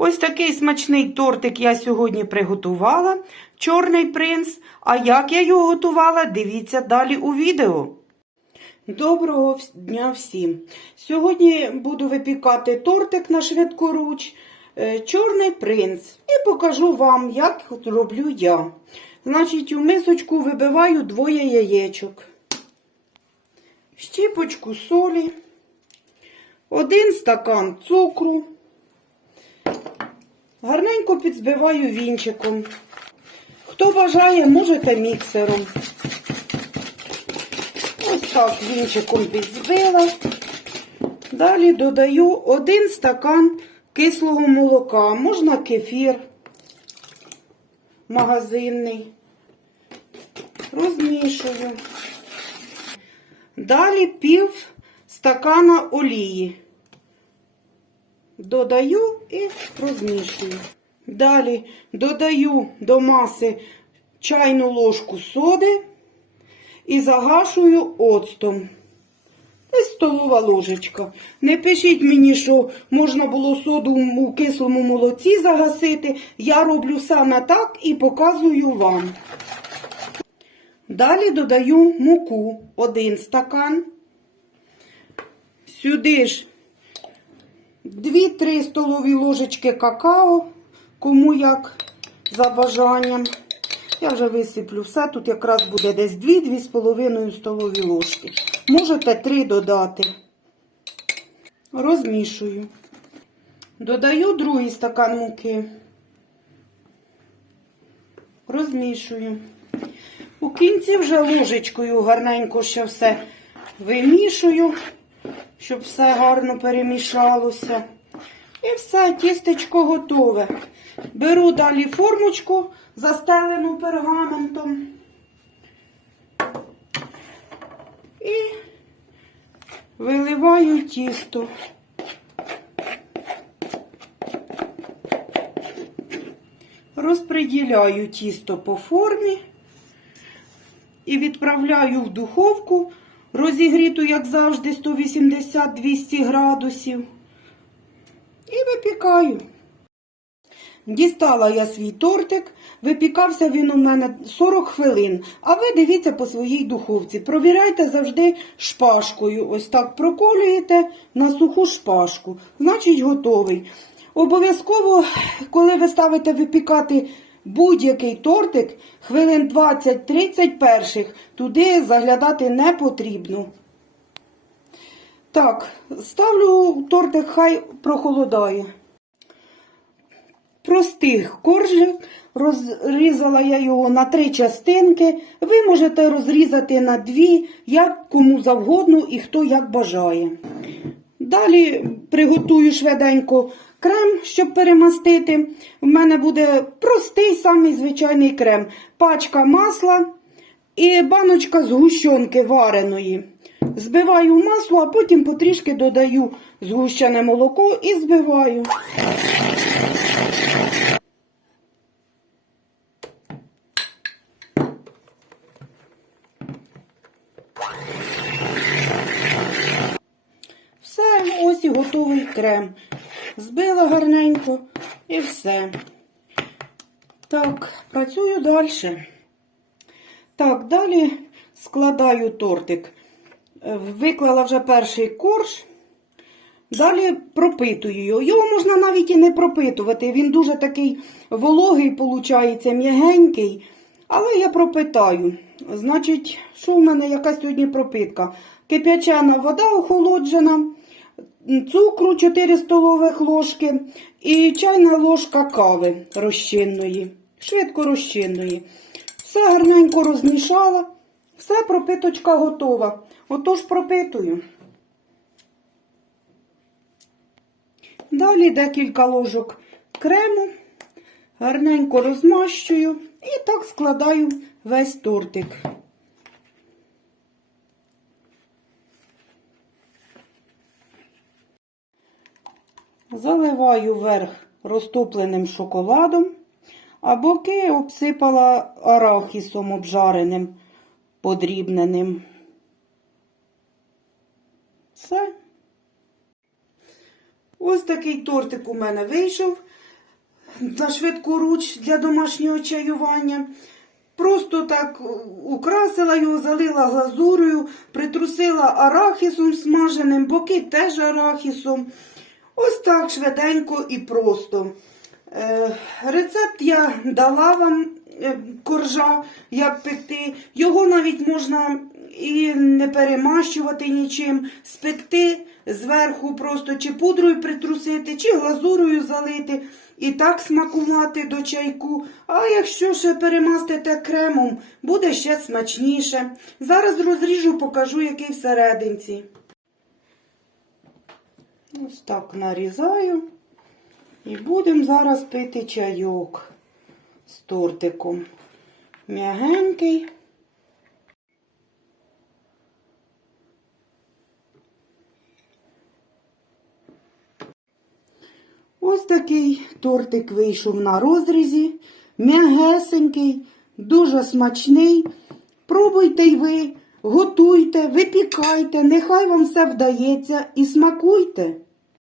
Ось такий смачний тортик я сьогодні приготувала. Чорний принц. А як я його готувала, дивіться далі у відео. Доброго дня всім! Сьогодні буду випікати тортик на швидкоруч, е, чорний принц. І покажу вам, як роблю я. Значить, у мисочку вибиваю двоє яєчок, щіпочку солі, один стакан цукру. Гарненько підзбиваю вінчиком. Хто бажає, можете міксером. Ось так вінчиком підзбила. Далі додаю один стакан кислого молока. Можна кефір магазинний. Розмішую. Далі пів стакана олії. Додаю і розмішую. Далі додаю до маси чайну ложку соди і загашую оцтом. Ось столова ложечка. Не пишіть мені, що можна було соду у кислому молоці загасити. Я роблю саме так і показую вам. Далі додаю муку один стакан. Сюди ж 2-3 столові ложечки какао, кому як за бажанням. Я вже висиплю все. Тут якраз буде десь 2-2,5 столові ложки. Можете 3 додати. Розмішую. Додаю другий стакан муки. Розмішую. У кінці вже ложечкою гарненько ще все вимішую, щоб все гарно перемішалося. І все, тістечко готове. Беру далі формочку, застелену пергаментом. І виливаю тісто. Розподіляю тісто по формі і відправляю в духовку, розігріту, як завжди, 180-200 градусів. І випікаю. Дістала я свій тортик, випікався він у мене 40 хвилин. А ви дивіться по своїй духовці. Провіряйте завжди шпажкою. Ось так проколюєте на суху шпажку. Значить, готовий. Обов'язково, коли ви ставите випікати будь-який тортик, хвилин 20-30 перших, туди заглядати не потрібно. Так, ставлю тортик, хай прохолодає. Простих коржик, розрізала я його на три частинки. Ви можете розрізати на дві, як кому завгодно і хто як бажає. Далі приготую швиденько крем, щоб перемастити. У мене буде простий самий звичайний крем. Пачка масла і баночка згущенки вареної. Збиваю в масло, а потім потрішки додаю згущене молоко і збиваю. Все, ось і готовий крем. Збила гарненько і все. Так, працюю далі. Так, далі складаю тортик. Е, Виклала вже перший корж. Далі пропитую його. Його можна навіть і не пропитувати. Він дуже такий вологий, виходить, м'ягенький. Але я пропитаю. Значить, що в мене яка сьогодні пропитка? Кип'ячена вода охолоджена, цукру 4 столових ложки і чайна ложка кави розчинної, швидко розчинної. Все гарненько розмішала, все пропиточка готова. Отож пропитую. Далі декілька ложок крему, гарненько розмащую і так складаю весь тортик. Заливаю верх розтопленим шоколадом, а боки обсипала арахісом обжареним, подрібненим. Все. Ось такий тортик у мене вийшов. на швидку руч для домашнього чаювання. Просто так украсила його, залила глазурою, притрусила арахісом смаженим, боки теж арахісом. Ось так швиденько і просто. Е, рецепт я дала вам е, коржа, як пекти. Його навіть можна і не перемащувати нічим, спекти зверху просто чи пудрою притрусити, чи глазурою залити. І так смакувати до чайку. А якщо ще перемастите кремом, буде ще смачніше. Зараз розріжу, покажу, який всерединці. Ось так нарізаю. І будемо зараз пити чайок з тортиком. М'ягенький. Ось такий тортик вийшов на розрізі. М'ягесенький, дуже смачний. Пробуйте й ви, готуйте, випікайте, нехай вам все вдається і смакуйте.